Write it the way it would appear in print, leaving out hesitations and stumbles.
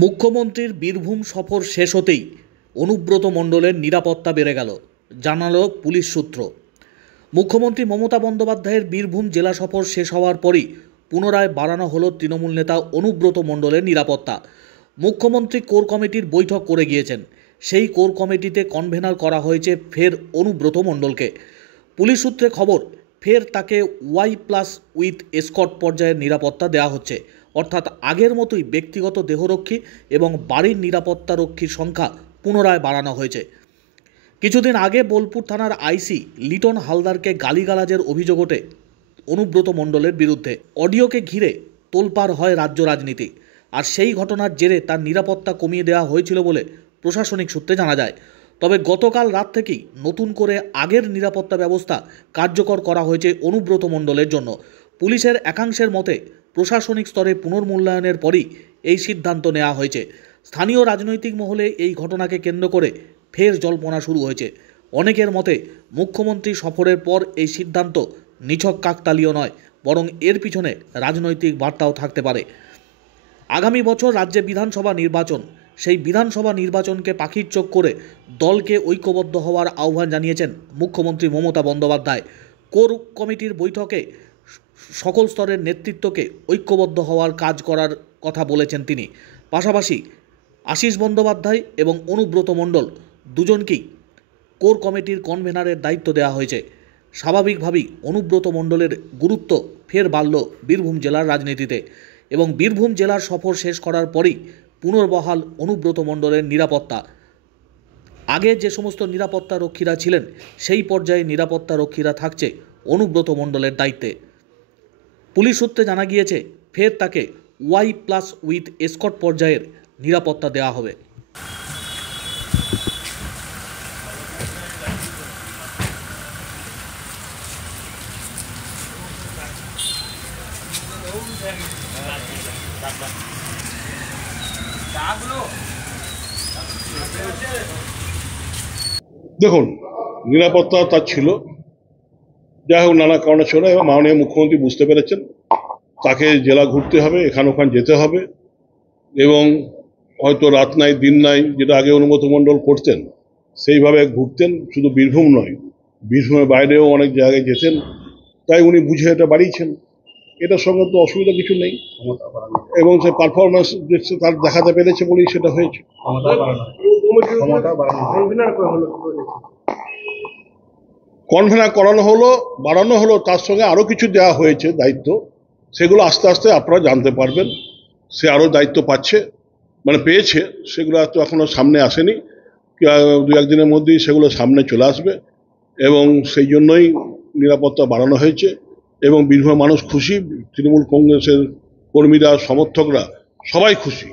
মুখ্যমন্ত্রীর বীরভূম সফর শেষ হতেই অনুব্রত মণ্ডলের নিরাপত্তা বেড়ে গেল, জানালো পুলিশ সূত্র। মুখ্যমন্ত্রী মমতা বন্দ্যোপাধ্যায়ের বীরভূম জেলা সফর শেষ হওয়ার পরই পুনরায় বাড়ানো হলো তৃণমূল নেতা অনুব্রত মণ্ডলের নিরাপত্তা। মুখ্যমন্ত্রী কোর কমিটির বৈঠক করে গিয়েছেন। সেই কোর কমিটিতে কনভেনার করা হয়েছে ফের অনুব্রত মণ্ডলকে। পুলিশ সূত্রে খবর, ফের তাকে Y+ উইথ এসকর্ট পর্যায়ের নিরাপত্তা দেওয়া হচ্ছে। অর্থাৎ আগের মতোই ব্যক্তিগত দেহরক্ষী এবং বাড়ির নিরাপত্তারক্ষীর সংখ্যা পুনরায় বাড়ানো হয়েছে। কিছুদিন আগে বোলপুর থানার আইসি লিটন হালদারকে গালিগালাজের অভিযোগ ওঠে অনুব্রত মণ্ডলের বিরুদ্ধে। অডিওকে ঘিরে তোলপাড় হয় রাজ্য রাজনীতি। আর সেই ঘটনার জেরে তার নিরাপত্তা কমিয়ে দেওয়া হয়েছিল বলে প্রশাসনিক সূত্রে জানা যায়। তবে গতকাল রাত থেকেই নতুন করে আগের নিরাপত্তা ব্যবস্থা কার্যকর করা হয়েছে অনুব্রত মণ্ডলের জন্য। পুলিশের একাংশের মতে প্রশাসনিক স্তরে পুনর্মূল্যায়নের পরই এই সিদ্ধান্ত নেওয়া হয়েছে। স্থানীয় রাজনৈতিক মহলে এই ঘটনাকে কেন্দ্র করে ফের জল্পনা শুরু হয়েছে। অনেকের মতে মুখ্যমন্ত্রী সফরের পর এই সিদ্ধান্ত নিছক কাকতালীয় নয়, বরং এর পিছনে রাজনৈতিক বার্তাও থাকতে পারে। আগামী বছর রাজ্যে বিধানসভা নির্বাচন, সেই বিধানসভা নির্বাচনকে পাখির চোখ করে দলকে ঐক্যবদ্ধ হওয়ার আহ্বান জানিয়েছেন মুখ্যমন্ত্রী মমতা বন্দ্যোপাধ্যায়। কোর কমিটির বৈঠকে সকল স্তরের নেতৃত্বকে ঐক্যবদ্ধ হওয়ার কাজ করার কথা বলেছেন তিনি। পাশাপাশি আশিস বন্দ্যোপাধ্যায় এবং অনুব্রত মণ্ডল দুজনকেই কোর কমিটির কনভেনারের দায়িত্ব দেওয়া হয়েছে। স্বাভাবিকভাবেই অনুব্রত মণ্ডলের গুরুত্ব ফের বাড়ল বীরভূম জেলার রাজনীতিতে এবং বীরভূম জেলার সফর শেষ করার পরেই পুনর্বহাল অনুব্রত মণ্ডলের নিরাপত্তা। আগে যে সমস্ত নিরাপত্তা রক্ষীরা ছিলেন সেই পর্যায়ে নিরাপত্তা রক্ষীরা থাকছে অনুব্রত মণ্ডলের দায়িত্বে। পুলিশ সূত্রে জানা গিয়েছে ফের তাকে Y+ উইথ এসকর্ট পর্যায়ের নিরাপত্তা দেওয়া হবে। দেখুন, নিরাপত্তা তার ছিল, যাই হোক নানা কারণে ছিল, এবং মাননীয় মুখ্যমন্ত্রী বুঝতে পেরেছেন তাকে জেলা ঘুরতে হবে, এখান ওখান যেতে হবে, এবং হয়তো রাত নাই দিন নাই যেটা আগে অনুব্রত মণ্ডল করতেন সেইভাবে ঘুরতেন। শুধু বীরভূম নয়, বীরভূমের বাইরেও অনেক জায়গায় যেতেন, তাই উনি বুঝে এটা বাড়িয়েছেন। এটার সঙ্গে তো অসুবিধা কিছু নেই, এবং সে পারফরমেন্স তার দেখাতে পেরেছে বলেই সেটা হয়েছে। কনভেনার করানো হলো, বাড়ানো হলো, তার সঙ্গে আরো কিছু দেওয়া হয়েছে দায়িত্ব। সেগুলো আস্তে আস্তে আপনারা জানতে পারবেন। সে আরো দায়িত্ব পাচ্ছে, মানে পেয়েছে, সেগুলো তো এখনো সামনে আসেনি। 2-1 দিনের মধ্যেই সেগুলো সামনে চলে আসবে, এবং সেই জন্যই নিরাপত্তা বাড়ানো হয়েছে। এবং বীরভূমের মানুষ খুশি, তৃণমূল কংগ্রেসের কর্মীরা, সমর্থকরা সবাই খুশি।